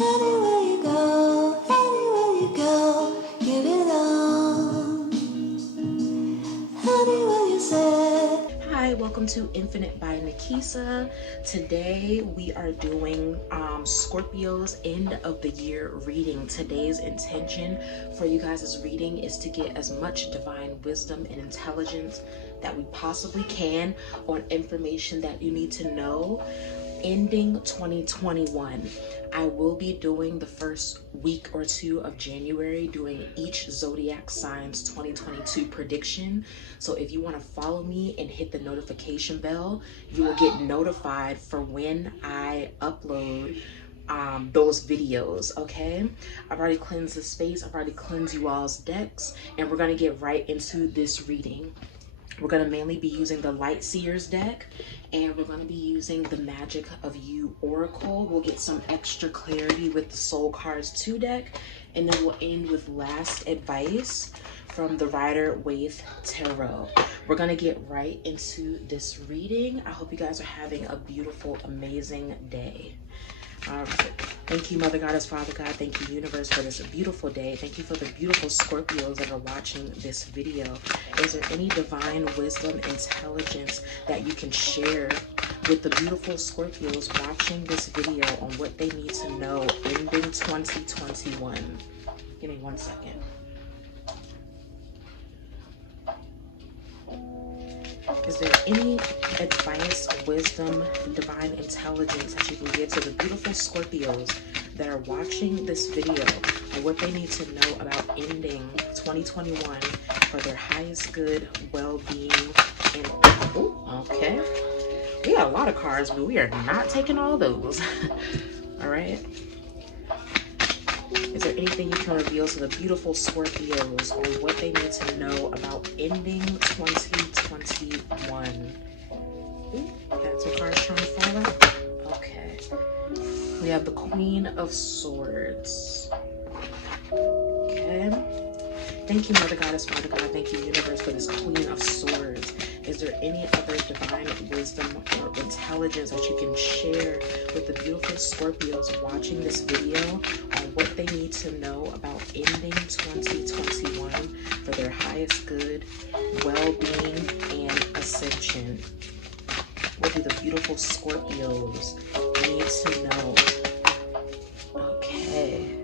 Anywhere you go, give it on. Anywhere you say. Hi, welcome to Infinite by Nikesa. Today we are doing Scorpio's end of the year reading. Today's intention for you guys' reading is to get as much divine wisdom and intelligence that we possibly can on information that you need to know ending 2021. I will be doing the first week or two of January, doing each zodiac sign's 2022 prediction. So if you want to follow me and hit the notification bell, you will get notified for when I upload those videos. Okay, I've already cleansed the space, I've already cleansed you all's decks, and we're going to get right into this reading. We're going to mainly be using the Light Seers deck, and we're going to be using the Magic of You Oracle. We'll get some extra clarity with the Soul Cards 2 deck, and then we'll end with last advice from the Rider-Waite Tarot. We're going to get right into this reading. I hope you guys are having a beautiful, amazing day. All right. Thank you, Mother Goddess, Father God. Thank you, Universe, for this beautiful day. Thank you for the beautiful Scorpios that are watching this video. Is there any divine wisdom, intelligence that you can share with the beautiful Scorpios watching this video on what they need to know ending 2021? Give me 1 second. Is there any advice, wisdom, divine intelligence that you can give to the beautiful Scorpios that are watching this video on what they need to know about ending 2021 for their highest good, well-being, and... Oh, okay. We got a lot of cards, but we are not taking all those. All right. Is there anything you can reveal to the beautiful Scorpios on what they need to know about ending 2021? Ooh, had some cards trying to fall out. Okay. We have the Queen of Swords. Okay. Thank you, Mother Goddess, Father God. Thank you, Universe, for this Queen of Swords. Is there any other divine wisdom or intelligence that you can share with the beautiful Scorpios watching this video on what they need to know about ending 2021 for their highest good, well-being, and ascension? What do the beautiful Scorpios need to know? Okay.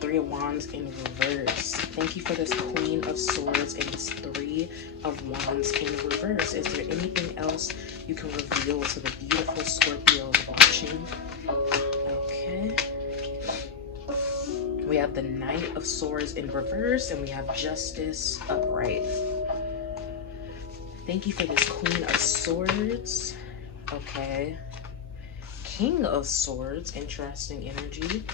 3 of Wands in reverse. Thank you for this Queen of Swords and this 3 of Wands in reverse. Is there anything else you can reveal to the beautiful Scorpios watching? Okay. We have the Knight of Swords in reverse, and we have Justice upright. Thank you for this Queen of Swords. Okay. King of Swords, interesting energy.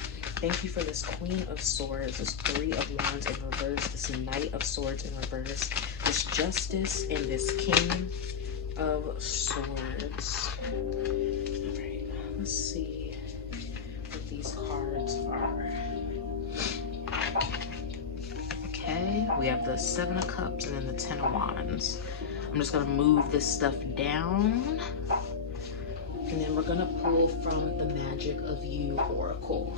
Thank you for this Queen of Swords, this 3 of Wands in reverse, this Knight of Swords in reverse, this Justice, and this King of Swords. All right, let's see what these cards are. Okay, we have the 7 of Cups and then the 10 of Wands. I'm just gonna move this stuff down. And then we're gonna pull from the Magic of You Oracle.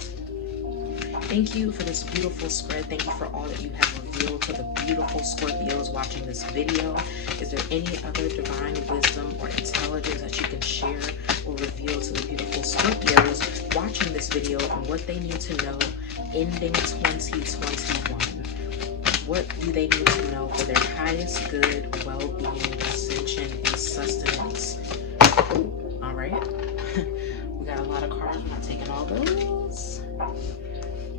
Thank you for this beautiful spread. Thank you for all that you have revealed to the beautiful Scorpios watching this video. Is there any other divine wisdom or intelligence that you can share or reveal to the beautiful Scorpios watching this video on what they need to know ending 2021? What do they need to know for their highest good, well-being, ascension, and sustenance? All right. We got a lot of cards. We're not taking all those.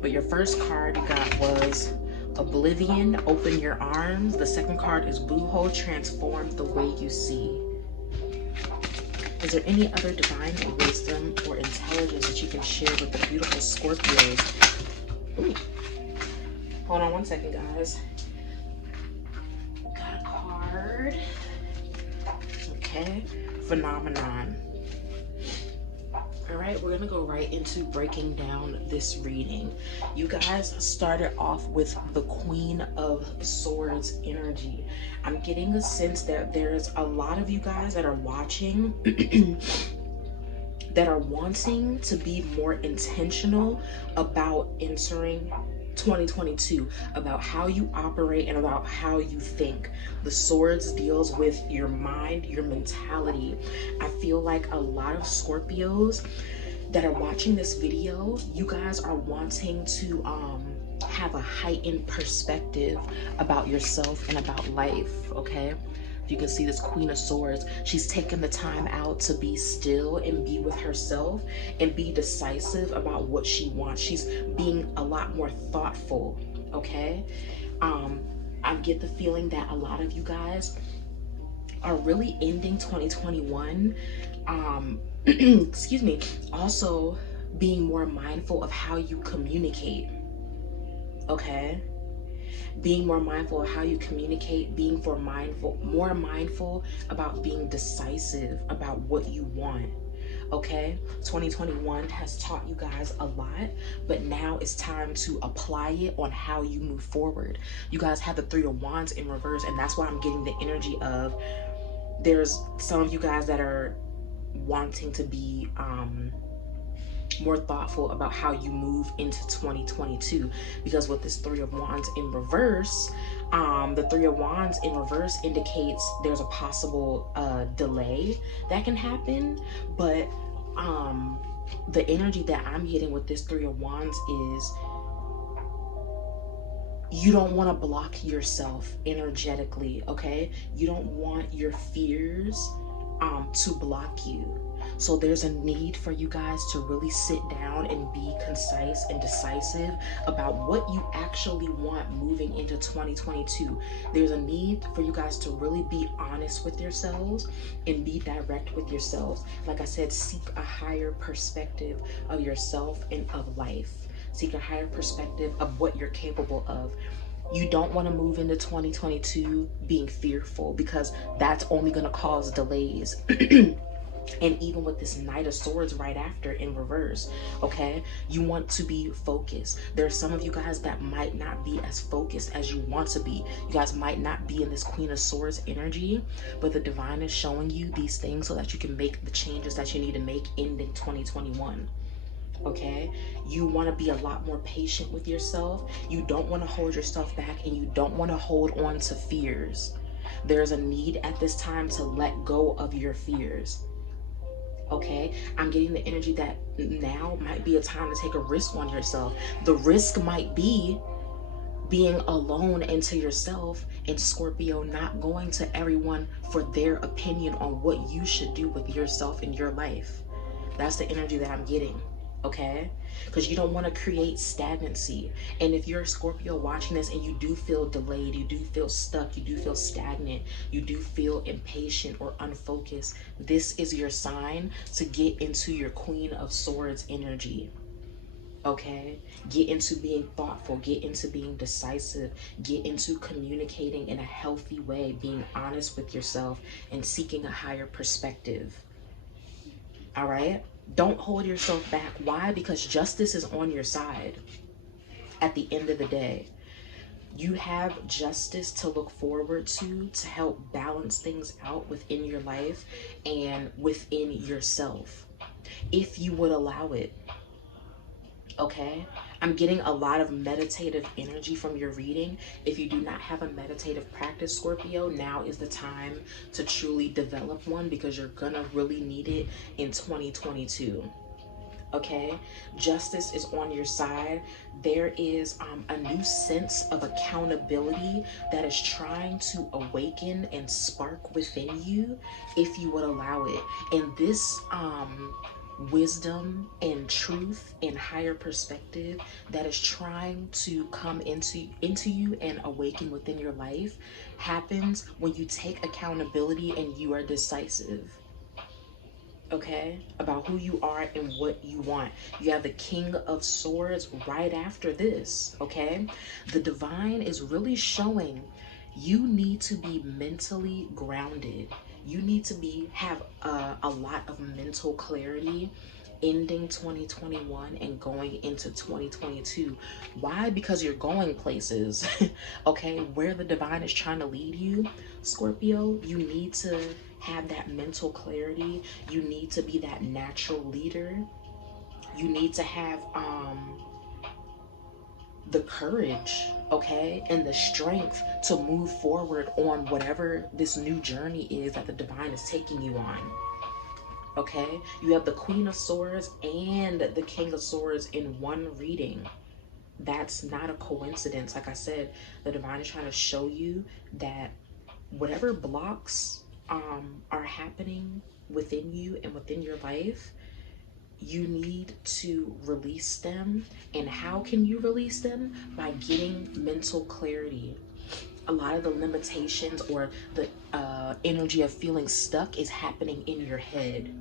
But your first card you got was Oblivion, Open Your Arms. The second card is Boohoo, Transform the Way You See. Is there any other divine wisdom or intelligence that you can share with the beautiful Scorpios? Ooh. Hold on 1 second, guys. Got a card. Okay. Phenomenon. All right, we're gonna go right into breaking down this reading. You guys started off with the Queen of Swords energy. I'm getting a sense that there's a lot of you guys that are watching that are wanting to be more intentional about entering 2022, about how you operate and about how you think. The swords deals with your mind, your mentality. I feel like a lot of Scorpios that are watching this video, you guys are wanting to have a heightened perspective about yourself and about life, okay? You can see this Queen of Swords. She's taken the time out to be still and be with herself and be decisive about what she wants. She's being a lot more thoughtful, okay? I get the feeling that a lot of you guys are really ending 2021, excuse me, also being more mindful of how you communicate, okay? Being more mindful of how you communicate, being more mindful about being decisive about what you want. Okay, 2021 has taught you guys a lot, but now it's time to apply it on how you move forward. You guys have the Three of Wands in reverse, and that's why I'm getting the energy of, there's some of you guys that are wanting to be more thoughtful about how you move into 2022, because with this Three of Wands in reverse, the Three of Wands in reverse indicates there's a possible delay that can happen, but the energy that I'm getting with this Three of Wands is you don't want to block yourself energetically, okay? You don't want your fears to block you. So there's a need for you guys to really sit down and be concise and decisive about what you actually want moving into 2022. There's a need for you guys to really be honest with yourselves and be direct with yourselves. Like I said, seek a higher perspective of yourself and of life. Seek a higher perspective of what you're capable of. You don't want to move into 2022 being fearful, because that's only going to cause delays. And even with this Knight of Swords right after in reverse, okay, you want to be focused. There are some of you guys that might not be as focused as you want to be. You guys might not be in this Queen of Swords energy, but the divine is showing you these things so that you can make the changes that you need to make ending 2021. Okay, you want to be a lot more patient with yourself. You don't want to hold yourself back, and you don't want to hold on to fears. There's a need at this time to let go of your fears. Okay, I'm getting the energy that now might be a time to take a risk on yourself. The risk might be being alone into yourself, and Scorpio, not going to everyone for their opinion on what you should do with yourself in your life. That's the energy that I'm getting. Okay, because you don't want to create stagnancy. And if you're a Scorpio watching this and you do feel delayed, you do feel stuck, you do feel stagnant, you do feel impatient or unfocused, this is your sign to get into your Queen of Swords energy. Okay, get into being thoughtful, get into being decisive, get into communicating in a healthy way, being honest with yourself and seeking a higher perspective. All right, don't hold yourself back. Why? Because justice is on your side. At the end of the day, you have justice to look forward to help balance things out within your life and within yourself, if you would allow it. Okay, I'm getting a lot of meditative energy from your reading. If you do not have a meditative practice, Scorpio, now is the time to truly develop one, because you're gonna really need it in 2022. Okay, justice is on your side. There is a new sense of accountability that is trying to awaken and spark within you, if you would allow it. And this wisdom and truth and higher perspective that is trying to come into you and awaken within your life happens when you take accountability and you are decisive. Okay, about who you are and what you want. You have the King of Swords right after this. Okay, the divine is really showing you need to be mentally grounded. You need to have a lot of mental clarity ending 2021 and going into 2022. Why? Because you're going places. Okay, where the divine is trying to lead you, Scorpio, you need to have that mental clarity. You need to be that natural leader. You need to have the courage, okay, and the strength to move forward on whatever this new journey is that the divine is taking you on. Okay, you have the Queen of Swords and the King of Swords in one reading. That's not a coincidence. Like I said, the divine is trying to show you that whatever blocks are happening within you and within your life, you need to release them. And how can you release them? By getting mental clarity. A lot of the limitations or the energy of feeling stuck is happening in your head.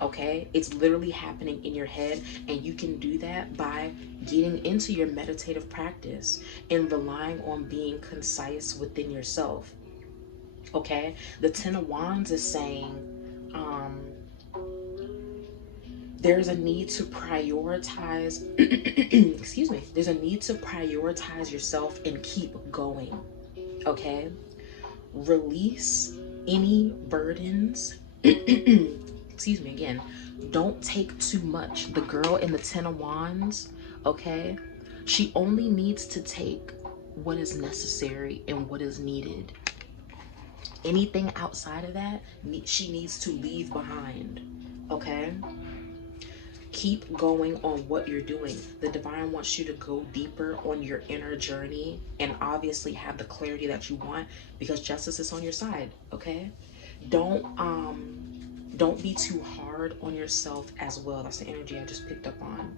Okay, it's literally happening in your head, and you can do that by getting into your meditative practice and relying on being concise within yourself. Okay, the Ten of Wands is saying there's a need to prioritize excuse me, there's a need to prioritize yourself and keep going. Okay, release any burdens excuse me again, don't take too much. The girl in the Ten of Wands, okay, she only needs to take what is necessary and what is needed. Anything outside of that, she needs to leave behind. Okay, keep going on what you're doing. The divine wants you to go deeper on your inner journey and obviously have the clarity that you want, because justice is on your side. Okay, don't be too hard on yourself as well. That's the energy I just picked up on.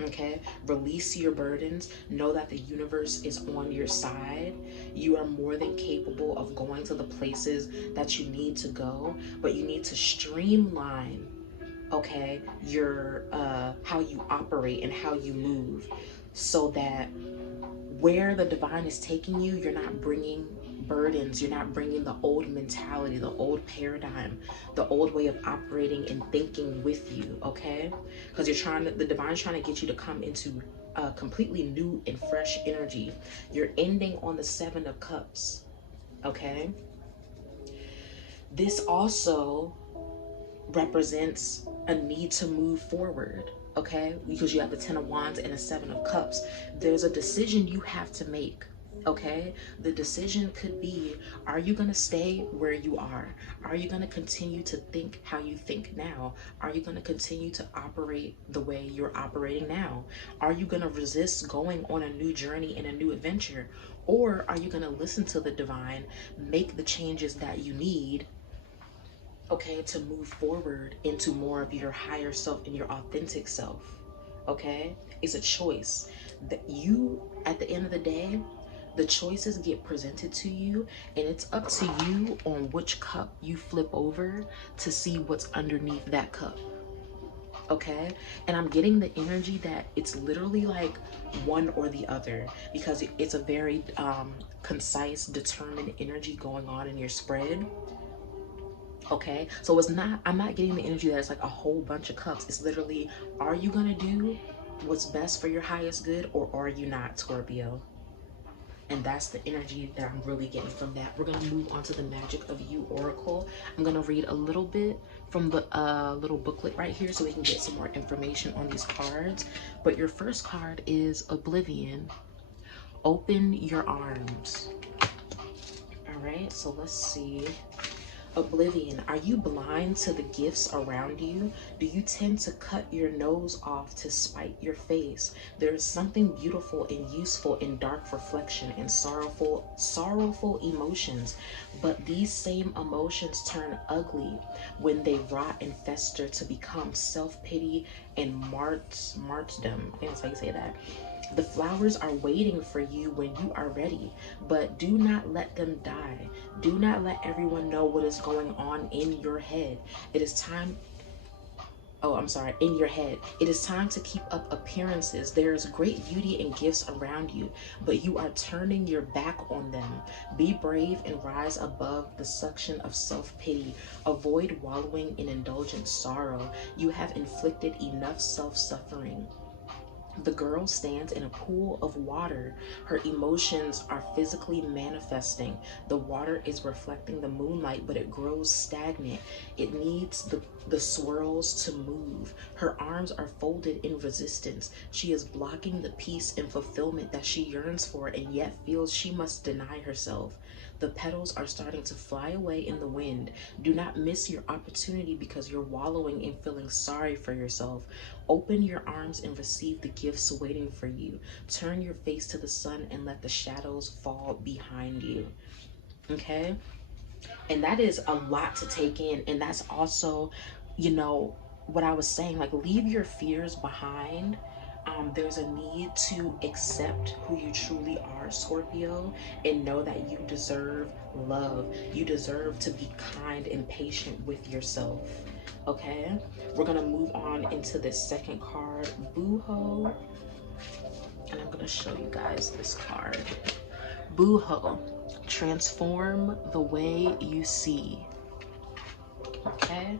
Okay, release your burdens. Know that the universe is on your side. You are more than capable of going to the places that you need to go, but you need to streamline, okay, your how you operate and how you move, so that where the divine is taking you, you're not bringing burdens, you're not bringing the old mentality, the old paradigm, the old way of operating and thinking with you. Okay, because the divine's trying to get you to come into a completely new and fresh energy. You're ending on the Seven of Cups. Okay, this also represents a need to move forward. Okay, because you have the Ten of Wands and the Seven of Cups. There's a decision you have to make. Okay, the decision could be, are you going to stay where you are? Are you going to continue to think how you think now? Are you going to continue to operate the way you're operating now? Are you going to resist going on a new journey and a new adventure? Or are you going to listen to the divine, make the changes that you need, okay, to move forward into more of your higher self and your authentic self? Okay, it's a choice that you, at the end of the day, the choices get presented to you, and it's up to you on which cup you flip over to see what's underneath that cup. Okay, and I'm getting the energy that it's literally like one or the other, because it's a very concise, determined energy going on in your spread. Okay, so it's not, I'm not getting the energy that it's like a whole bunch of cups. It's literally, are you gonna do what's best for your highest good, or are you not, Scorpio? And that's the energy that I'm really getting from that. We're gonna move on to the Magic of You Oracle. I'm gonna read a little bit from the little booklet right here so we can get some more information on these cards. But your first card is Oblivion. Open your arms. All right, so let's see. Oblivion, are you blind to the gifts around you? Do you tend to cut your nose off to spite your face? There is something beautiful and useful in dark reflection and sorrowful emotions, but these same emotions turn ugly when they rot and fester to become self-pity and martyrdom. I think that's how you say that. The flowers are waiting for you when you are ready, but do not let them die. Do not let everyone know what is going on in your head. It is time, in your head. It is time to keep up appearances. There is great beauty and gifts around you, but you are turning your back on them. Be brave and rise above the suction of self-pity. Avoid wallowing in indulgent sorrow. You have inflicted enough self-suffering. The girl stands in a pool of water. Her emotions are physically manifesting. The water is reflecting the moonlight, but it grows stagnant. It needs the swirls to move. Her arms are folded in resistance. She is blocking the peace and fulfillment that she yearns for and yet feels she must deny herself. The petals are starting to fly away in the wind. Do not miss your opportunity because you're wallowing in feeling sorry for yourself. Open your arms and receive the gifts waiting for you. Turn your face to the sun and let the shadows fall behind you. Okay? And that is a lot to take in. And that's also, you know, what I was saying, like, leave your fears behind. There's a need to accept who you truly are, Scorpio, and know that you deserve love. You deserve to be kind and patient with yourself. Okay, we're gonna move on into this second card, Booho, and I'm gonna show you guys this card. Booho, transform the way you see. Okay,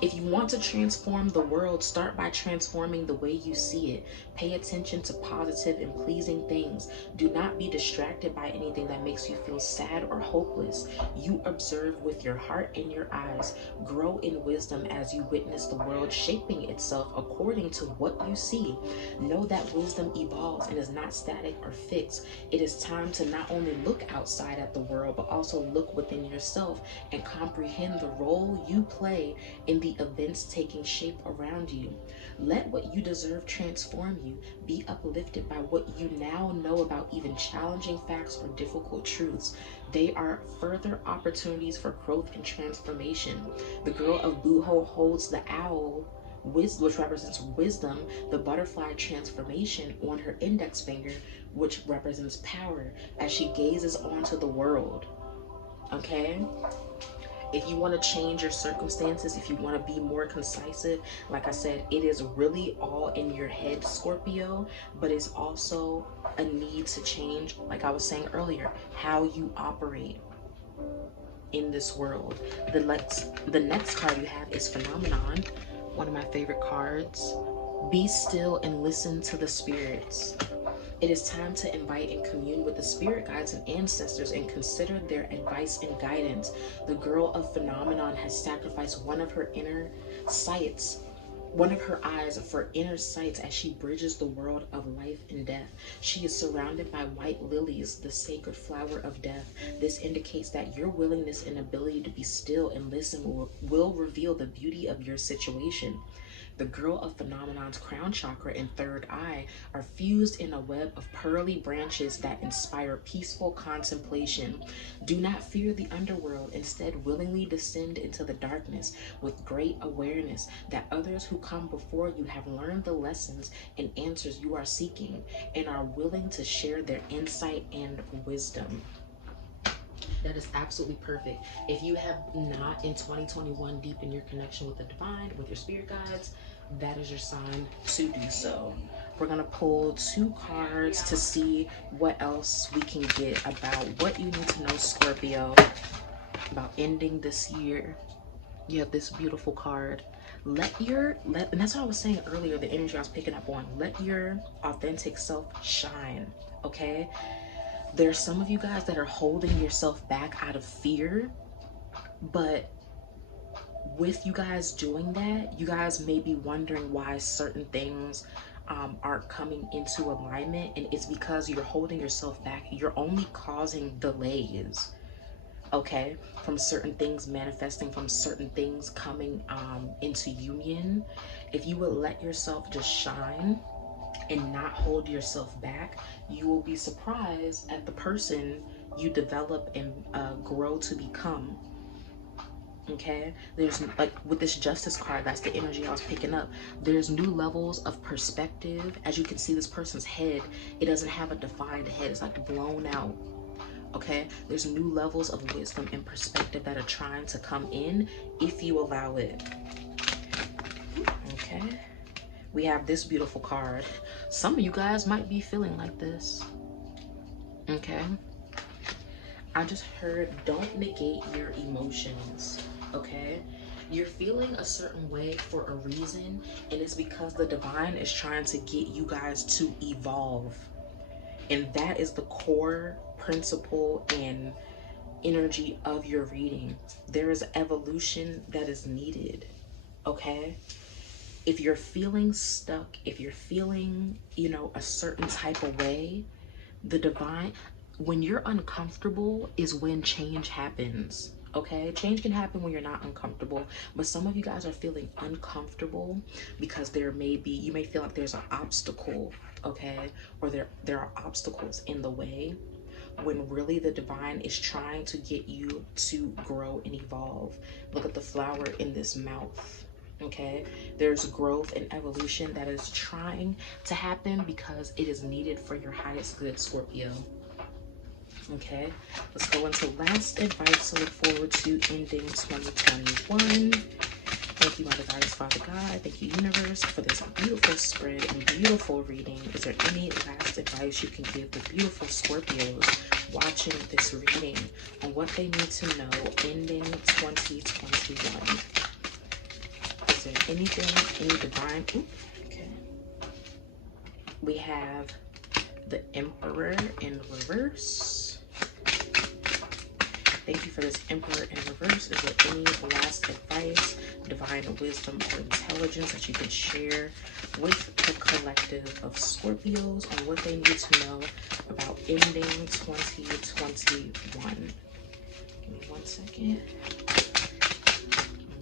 if you want to transform the world, start by transforming the way you see it. Pay attention to positive and pleasing things. Do not be distracted by anything that makes you feel sad or hopeless. You observe with your heart and your eyes. Grow in wisdom as you witness the world shaping itself according to what you see. Know that wisdom evolves and is not static or fixed. It is time to not only look outside at the world, but also look within yourself and comprehend the role you play in the events taking shape around you. Let what you deserve transform you. Be uplifted by what you now know about even challenging facts or difficult truths. They are further opportunities for growth and transformation. The girl of Booho holds the owl, which represents wisdom, the butterfly transformation on her index finger, which represents power, as she gazes onto the world. Okay? If you want to change your circumstances, if you want to be more concisive, like I said, it is really all in your head, Scorpio, but it's also a need to change, like I was saying earlier, how you operate in this world. The next card you have is Phenomenon, one of my favorite cards. Be still and listen to the spirits. It is time to invite and commune with the spirit guides and ancestors and consider their advice and guidance. The girl of Phenomenon has sacrificed one of her eyes for inner sights as she bridges the world of life and death. She is surrounded by white lilies, the sacred flower of death. This indicates that your willingness and ability to be still and listen will reveal the beauty of your situation. The girl of Phenomenon's crown chakra and third eye are fused in a web of pearly branches that inspire peaceful contemplation. Do not fear the underworld. Instead, willingly descend into the darkness with great awareness that others who come before you have learned the lessons and answers you are seeking and are willing to share their insight and wisdom. That is absolutely perfect. If you have not in 2021 deepened your connection with the divine, with your spirit guides, that is your sign to do so. We're going to pull 2 cards to see what else we can get about what you need to know, Scorpio, about ending this year. You have this beautiful card. And that's what I was saying earlier, the energy I was picking up on. Let your authentic self shine, okay? There's some of you guys that are holding yourself back out of fear, but with you guys doing that, you guys may be wondering why certain things aren't coming into alignment, and it's because you're holding yourself back. You're only causing delays, okay, from certain things manifesting, from certain things coming into union. If you would let yourself just shine and not hold yourself back, you will be surprised at the person you develop and grow to become. Okay, there's, like, with this justice card, that's the energy I was picking up. There's new levels of perspective. As you can see, this person's head, it doesn't have a defined head, it's like blown out. Okay, there's new levels of wisdom and perspective that are trying to come in if you allow it. Okay, we have this beautiful card. Some of you guys might be feeling like this. Okay, I just heard, don't negate your emotions. Okay, You're feeling a certain way for a reason, and it's because the divine is trying to get you guys to evolve. And that is the core principle and energy of your reading. There is evolution that is needed, okay? If you're feeling stuck, if you're feeling, a certain type of way, the divine, when you're uncomfortable is when change happens. Okay, change can happen when you're not uncomfortable, but some of you guys are feeling uncomfortable because you may feel like there's an obstacle, okay, or there are obstacles in the way, when really the divine is trying to get you to grow and evolve. Look at the flower in this mouth. Okay, there's growth and evolution that is trying to happen because it is needed for your highest good, Scorpio. Okay, let's go into last advice to look forward to ending 2021. Thank you, Mother Goddess, Father God. Thank you, Universe, for this beautiful spread and beautiful reading. Is there any last advice you can give the beautiful Scorpios watching this reading on what they need to know ending 2021? Is there anything, any divine? Okay. We have the Emperor in reverse. Thank you for this Emperor in reverse. Is there any last advice, divine wisdom, or intelligence that you can share with the collective of Scorpios on what they need to know about ending 2021? Give me 1 second.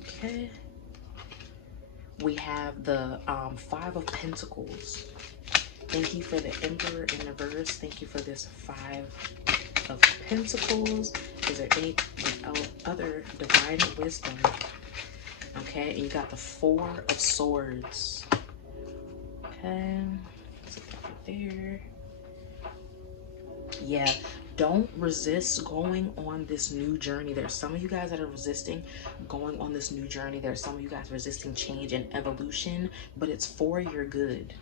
Okay. We have the Five of Pentacles. Thank you for the Emperor in reverse. Thank you for this Five of Pentacles. Is there any other divine wisdom? Okay, and you got the Four of Swords. Okay, so there. Yeah, don't resist going on this new journey. There's some of you guys that are resisting going on this new journey. There's some of you guys resisting change and evolution, but it's for your good.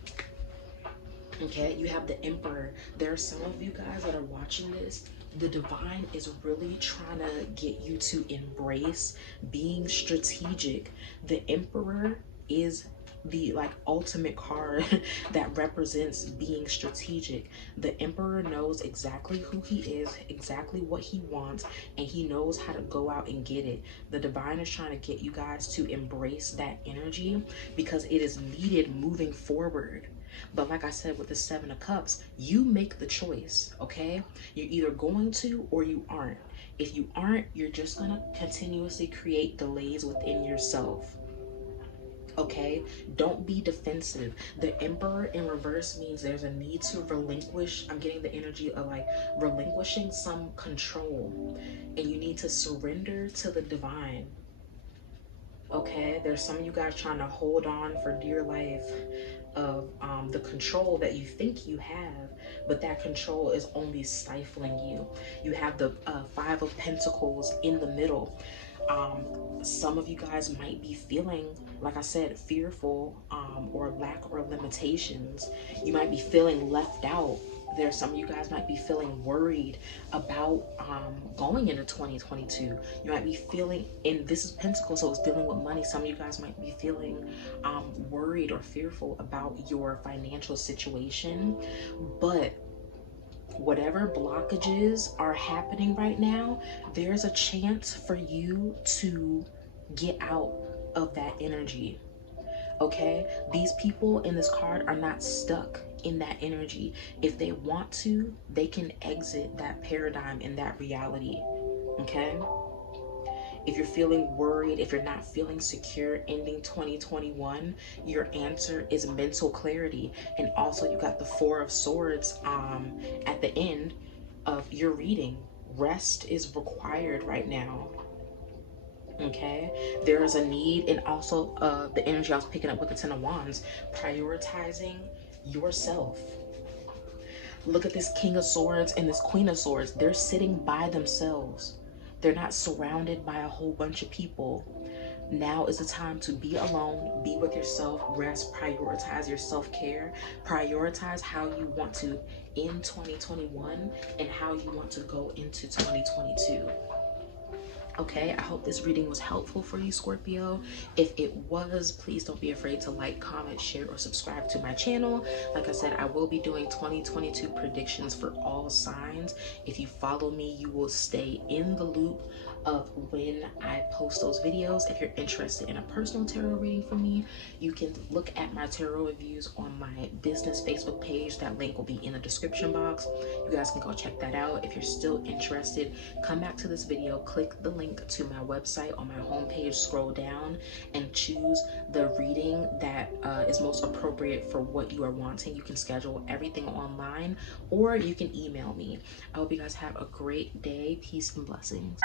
Okay, you have the Emperor. There are some of you guys that are watching this. The divine is really trying to get you to embrace being strategic. The Emperor is the ultimate card that represents being strategic. The Emperor knows exactly who he is, exactly what he wants, and he knows how to go out and get it. The divine is trying to get you guys to embrace that energy because it is needed moving forward. But like I said, with the Seven of Cups, you make the choice, okay? You're either going to or you aren't. If you aren't, you're just going to continuously create delays within yourself. Okay, don't be defensive. The Emperor in reverse means there's a need to relinquish. I'm getting the energy of relinquishing some control, and you need to surrender to the divine. Okay, there's some of you guys trying to hold on for dear life of the control that you think you have, but that control is only stifling you. You have the Five of Pentacles in the middle. Some of you guys might be feeling, like I said, fearful or lack or limitations. You might be feeling left out. There's some of you guys might be feeling worried about going into 2022. You might be feeling, and this is Pentacle, so it's dealing with money. Some of you guys might be feeling worried or fearful about your financial situation. But whatever blockages are happening right now, there's a chance for you to get out of that energy. Okay, these people in this card are not stuck in that energy. If they want to, they can exit that paradigm and that reality. Okay, if you're feeling worried, if you're not feeling secure ending 2021, your answer is mental clarity. And also you got the Four of Swords at the end of your reading. Rest is required right now. Okay, there is a need, and also the energy I was picking up with the Ten of Wands, prioritizing yourself. Look at this King of Swords and this Queen of Swords. They're sitting by themselves. They're not surrounded by a whole bunch of people. Now is the time to be alone, be with yourself, rest, prioritize your self-care, prioritize how you want to end 2021 and how you want to go into 2022. Okay, I hope this reading was helpful for you, Scorpio. If it was, please don't be afraid to like, comment, share, or subscribe to my channel. Like I said, I will be doing 2022 predictions for all signs. If you follow me, you will stay in the loop of when I post those videos. If you're interested in a personal tarot reading from me, you can look at my tarot reviews on my business Facebook page. That link will be in the description box. You guys can go check that out. If you're still interested, come back to this video, click the link to my website on my homepage, scroll down, and choose the reading that is most appropriate for what you are wanting. You can schedule everything online, or you can email me. I hope you guys have a great day. Peace and blessings.